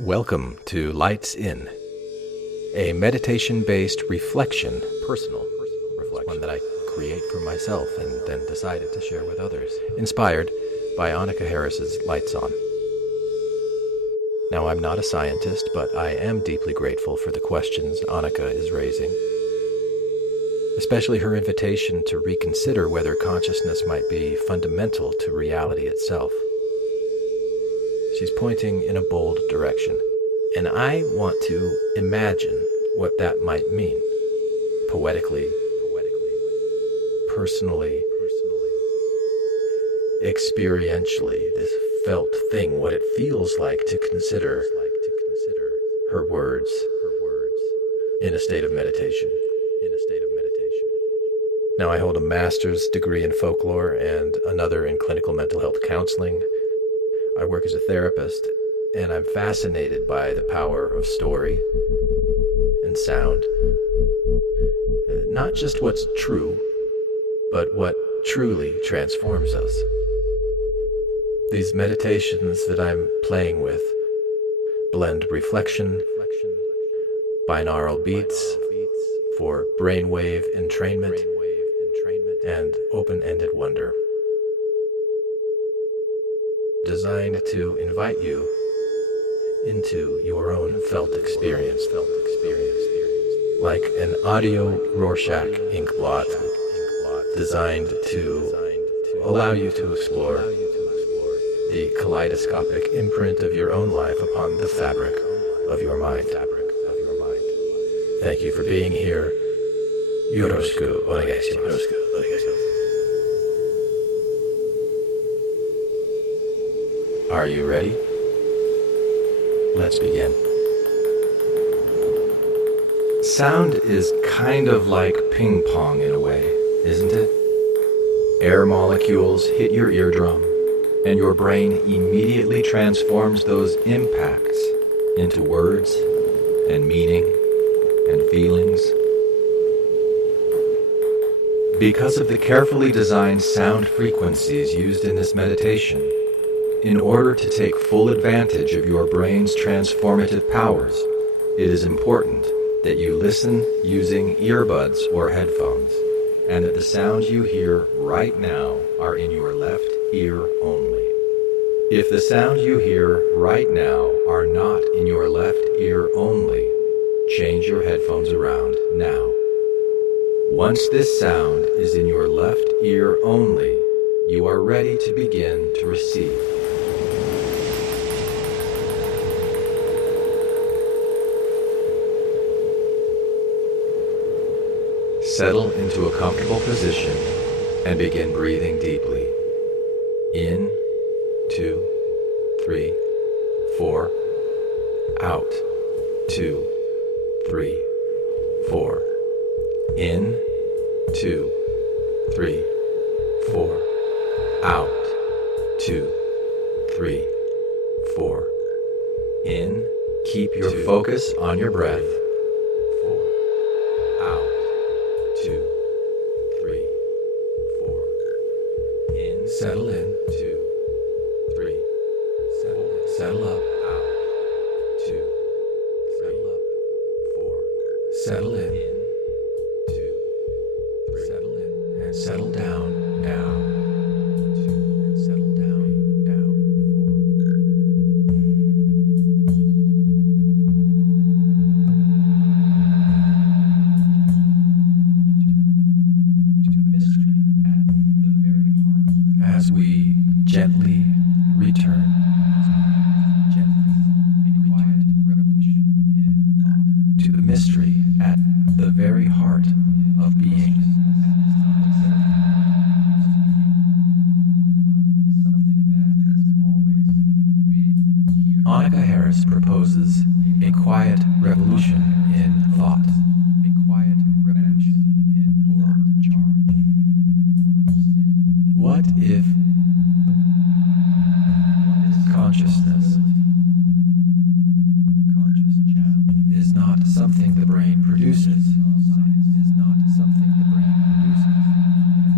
Welcome to Lights In, a meditation-based reflection, personal reflection, one that I create for myself and then decided to share with others, inspired by Annaka Harris's Lights On. Now, I'm not a scientist, but I am deeply grateful for the questions Annaka is raising, especially her invitation to reconsider whether consciousness might be fundamental to reality itself. She's pointing in a bold direction, and I want to imagine what that might mean, poetically, personally, experientially, this felt thing, what it feels like to consider her words in a state of meditation. Now, I hold a master's degree in folklore and another in clinical mental health counseling. I work as a therapist, and I'm fascinated by the power of story and sound. Not just what's true, but what truly transforms us. These meditations that I'm playing with blend reflection, binaural beats for brainwave entrainment, and open-ended wonder, designed to invite you into your own felt experience, like an audio Rorschach ink blot designed to allow you to explore the kaleidoscopic imprint of your own life upon the fabric of your mind. Thank you for being here. Yoroshiku onegai shimasu. Are you ready? Let's begin. Sound is kind of like ping pong in a way, isn't it? Air molecules hit your eardrum, and your brain immediately transforms those impacts into words and meaning and feelings. Because of the carefully designed sound frequencies used in this meditation, in order to take full advantage of your brain's transformative powers, it is important that you listen using earbuds or headphones, and that the sounds you hear right now are in your left ear only. If the sounds you hear right now are not in your left ear only, change your headphones around now. Once this sound is in your left ear only, you are ready to begin to receive. Settle into a comfortable position and begin breathing deeply. In, 2, 3, 4. Out, 2, 3, 4. In, 2, 3, 4. Out, 2, 3, 4. In, keep your focus on your breath. 4. Out, 2, 3, 4. In, settle in. 2, 3. Settle in. Settle up. Out. 2. Settle up. 4. Settle in. 2, 3. Settle in and settle down. Down. 2 and settle down. Down. 4. To the mystery at the very heart. As we gently return. A quiet revolution in thought. To the mystery at the very heart of being. Annaka Harris proposes a quiet revolution in thought. A quiet revolution in thought. What if consciousness is not something the brain produces,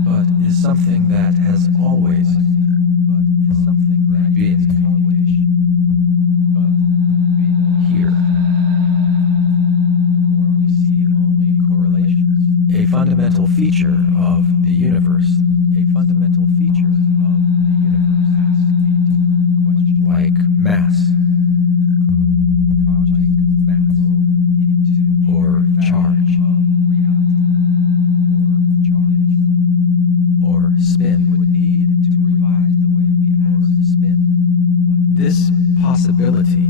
but is something that has always been fundamental feature of the universe. A fundamental feature of the universe. Ask a deeper question. Like mass. Or charge, or spin. Would need to revise the way we ask. Or spin. This possibility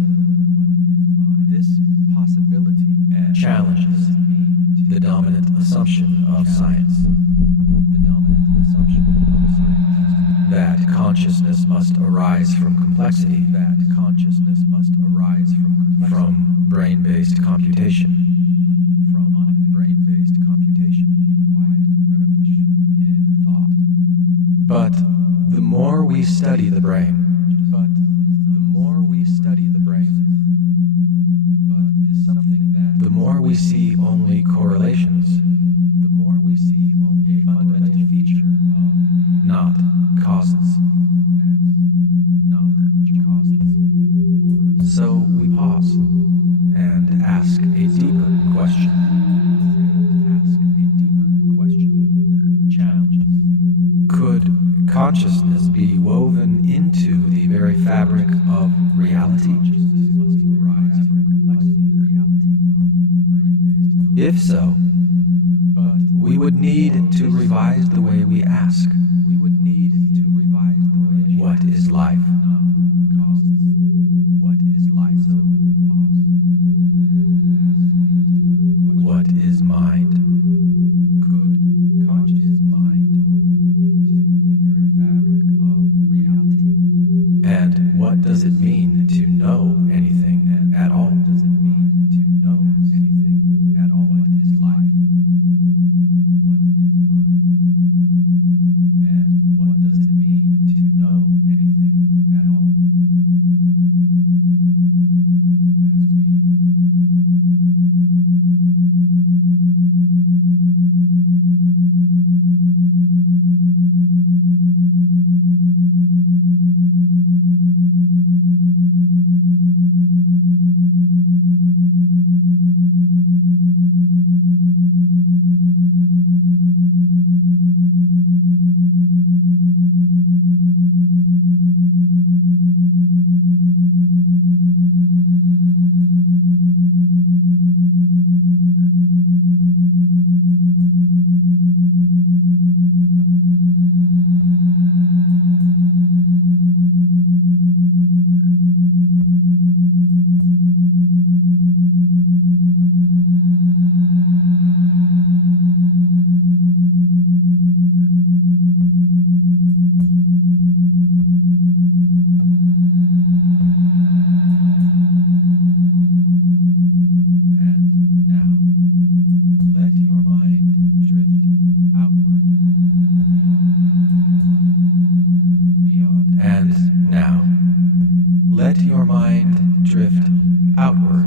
challenges the dominant assumption of science. That consciousness must arise from complexity. From brain-based computation. But the more we study the brain, the more we see only correlations, a fundamental feature of not causes. So we pause and ask a deeper question. Challenge. Could consciousness be woven into the very fabric of reality? If so, we would need to revise the way we ask. What is life? What is mind? And what does it mean to know anything at all? What is life? What is mind? And what does it mean to know anything at all? And now, let your mind drift outward.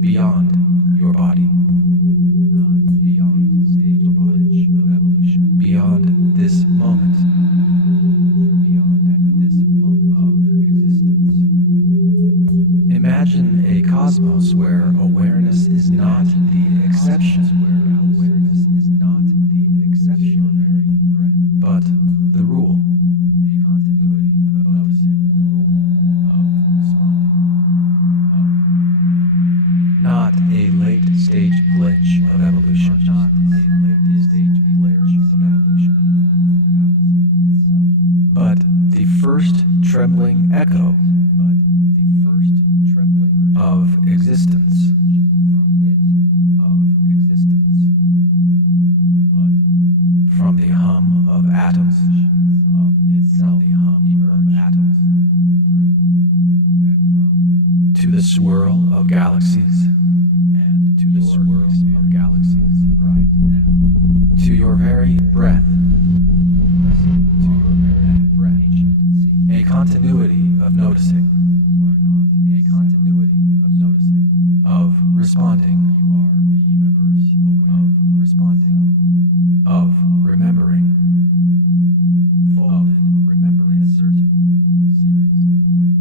Beyond your body. Not beyond stage or bondage of evolution. Beyond this moment. Beyond this moment of existence. Imagine a cosmos where awareness is not the exception. But the rule. A continuity of noticing, the rule of responding, not a late stage glitch of evolution. Not a late stage glitch of evolution. But the first trembling echo of existence. From the hum of atoms, to the swirl of galaxies, and to the swirl of galaxies right now, to your very breath, a continuity of noticing, of responding, you are the universe aware of responding, of remembering, of remembering a certain series of ways.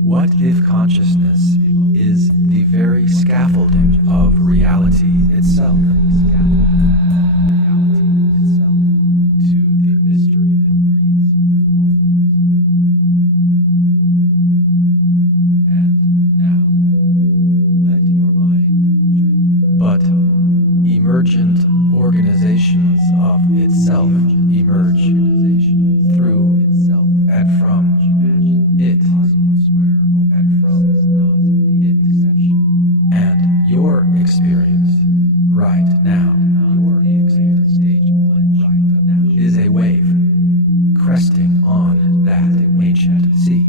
What if consciousness is the very scaffolding of reality itself. To the mystery that breathes through all things. And now, let your mind drift. But emergent organizations of itself emerge through itself and from it, and from it. And your experience right now, is a wave cresting on that ancient sea.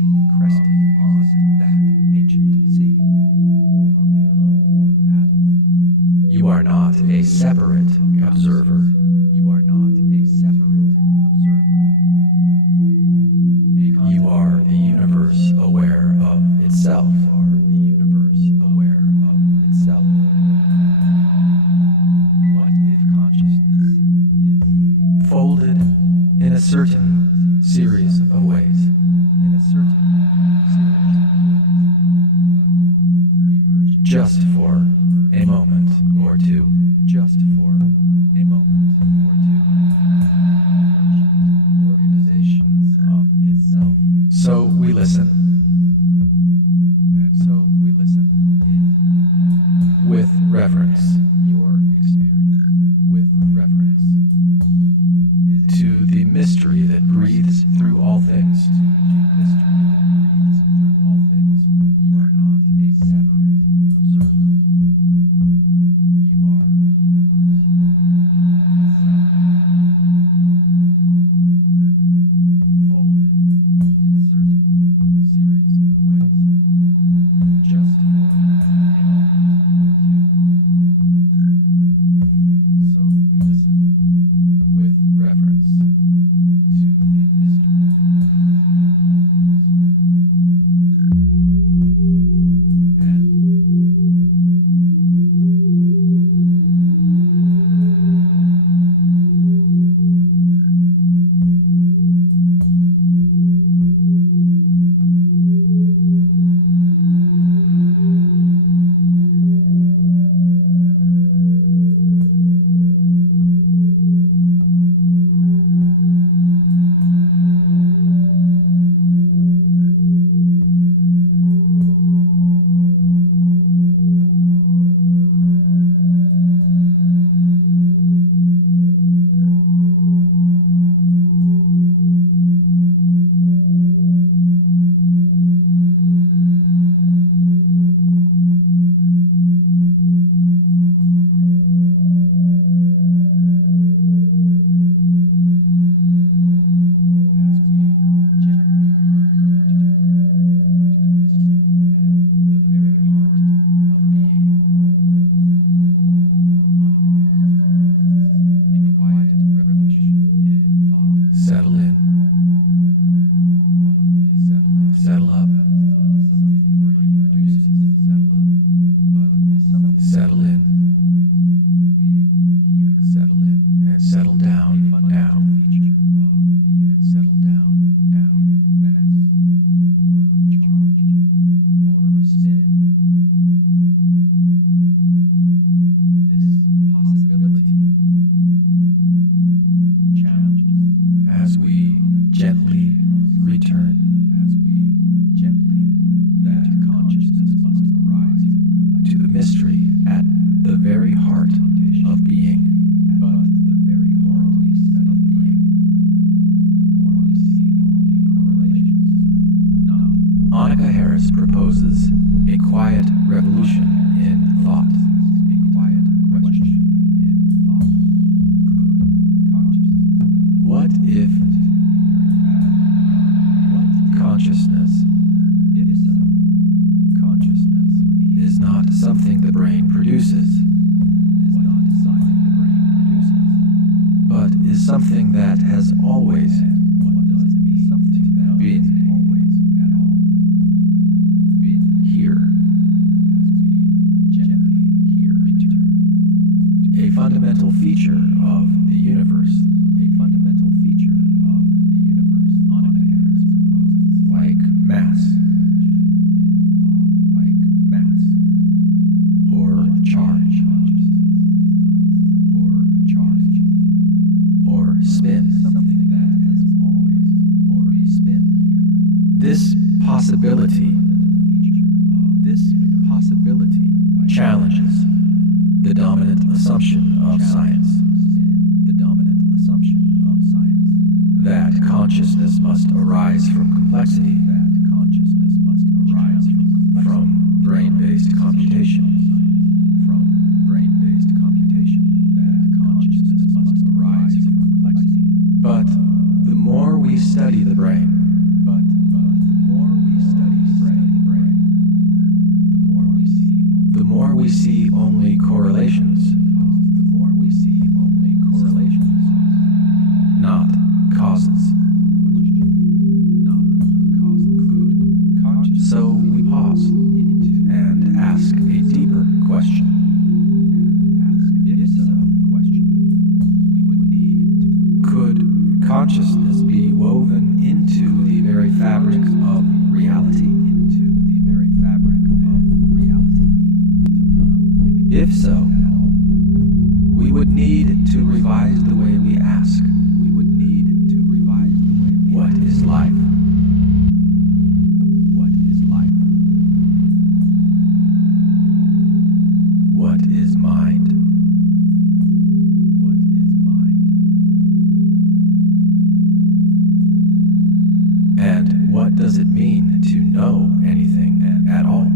You are not a separate observer. You are the universe aware of itself. What if consciousness is folded in a certain series of ways? Just for a moment or two. Organizations of itself. So we listen. With reverence. Your experience with reverence. To the mystery that breathes through all things. You are not a separate observer. You are the universe. Folded in a certain series of ways. Just for a moment or two. So we listen with reverence to the mystery of things. Something that has always been here. This possibility challenges the dominant assumption of science. That consciousness must arise from complexity, from brain-based computation. But the more we study the brain, the more we see only correlations, not causes. So we pause and ask a deeper question. Could consciousness be woven into the very fabric of reality? If so, we would need to revise the way we ask. What is life? What is mind? And what does it mean to know anything at all?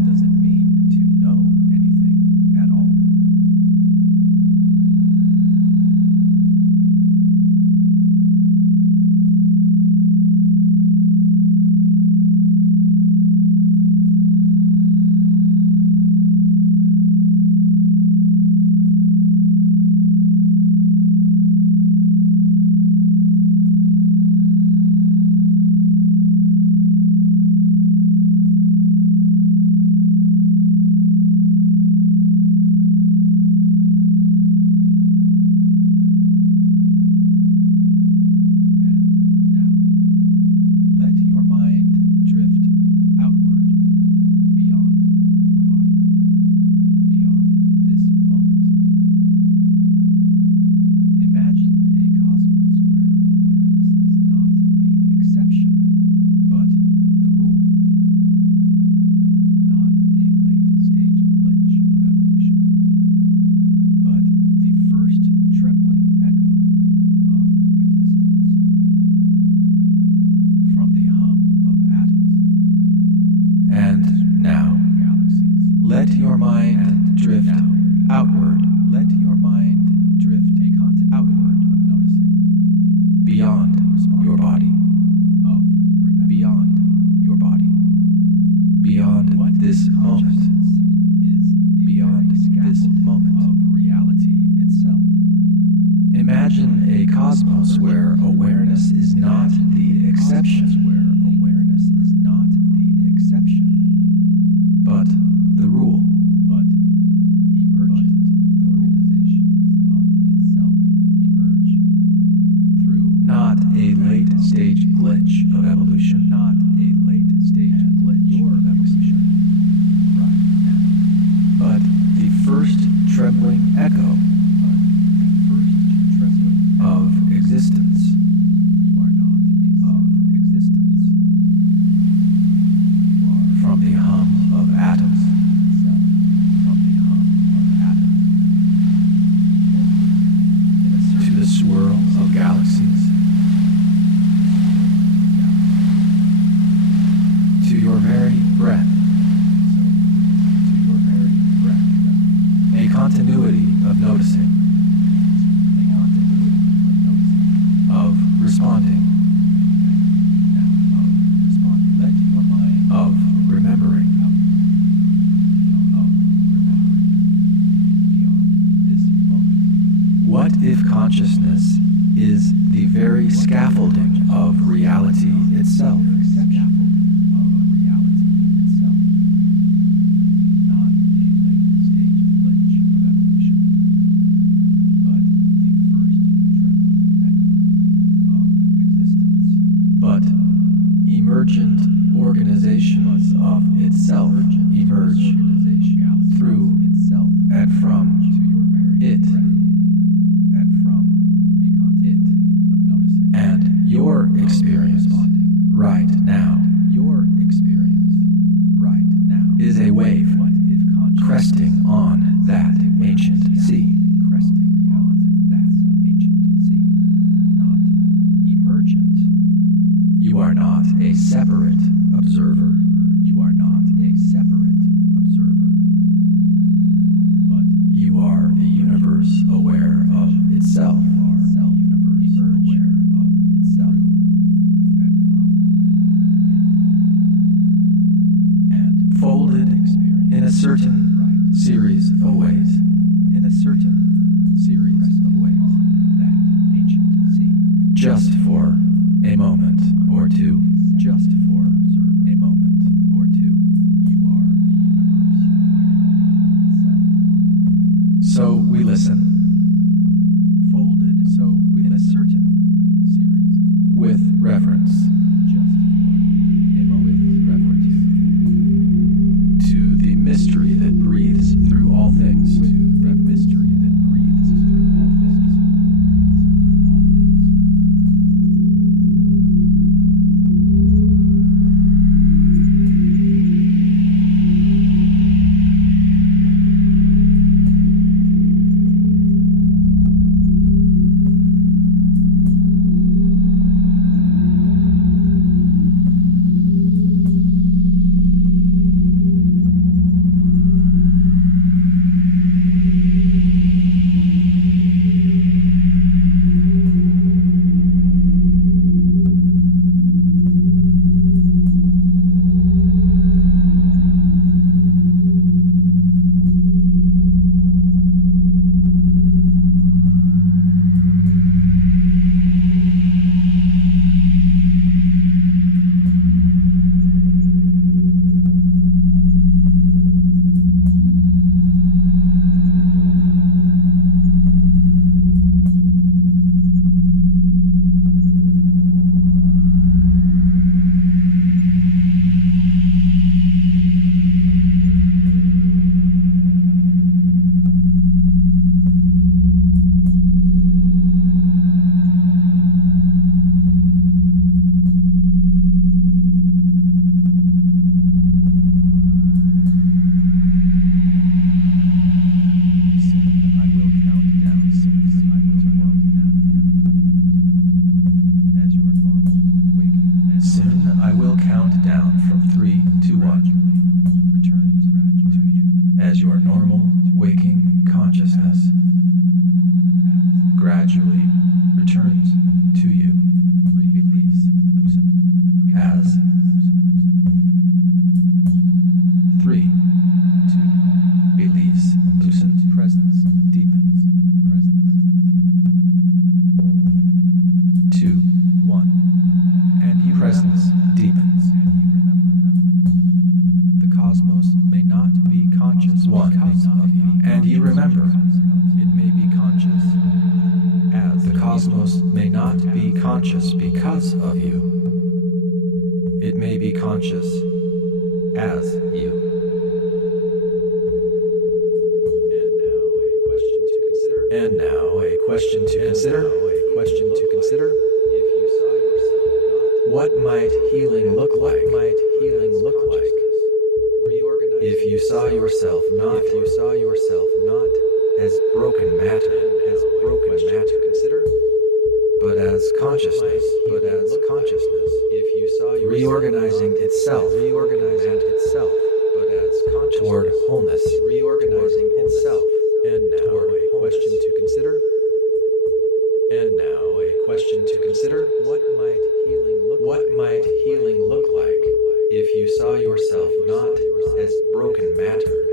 Let your mind drift outward. Let your mind drift outward of noticing. Beyond your body. Beyond your body. Beyond this moment. Beyond this moment of reality itself. Imagine a cosmos where awareness is not the exception. But the rule. But emergent organizations of itself emerge through not a late stage glitch of evolution. Not a late stage glitch of evolution. Right. But the first trembling echo of existence. You are not of existence. From the hum of atoms. To the swirl of galaxies. To your very breath. A continuity of noticing. Of responding. Of remembering. What if consciousness is the very scaffolding of reality itself? But emergent organizations of itself emerge through and from it. And your experience right now Your experience right now is a wave cresting on that ancient sea. Cresting on that ancient sea. Not emergent. You are not a separate observer. You are not a separate observer. But you are the universe aware of itself. Folded in a certain series of ways. In a certain series of ways. That ancient sea. Just for a moment or two. Just for a moment or two. You are the universe aware of itself. So we listen. Folded so in a certain series with reverence. Mystery that breathes through all things. To the mystery that breathes through all things. As your normal waking consciousness gradually returns to you. Beliefs loosen as 3, 2, beliefs loosen, presence deepens, presence deepens. 2, 1, and you presence deepens. The cosmos may not be conscious because of you, and you remember it may be conscious as the cosmos may not be conscious because of you. It may be conscious as you. And now a question to consider. If you saw yourself not, what might healing look like? If you saw yourself not as broken matter, but as consciousness, if you saw yourself reorganizing itself, but as consciousness, toward wholeness, reorganizing itself. And now a question to consider. What might healing look like? If you saw yourself not as broken matter,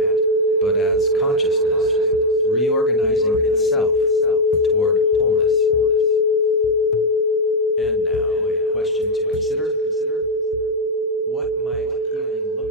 but as consciousness, reorganizing itself toward wholeness. And now a question to consider. What might healing look like?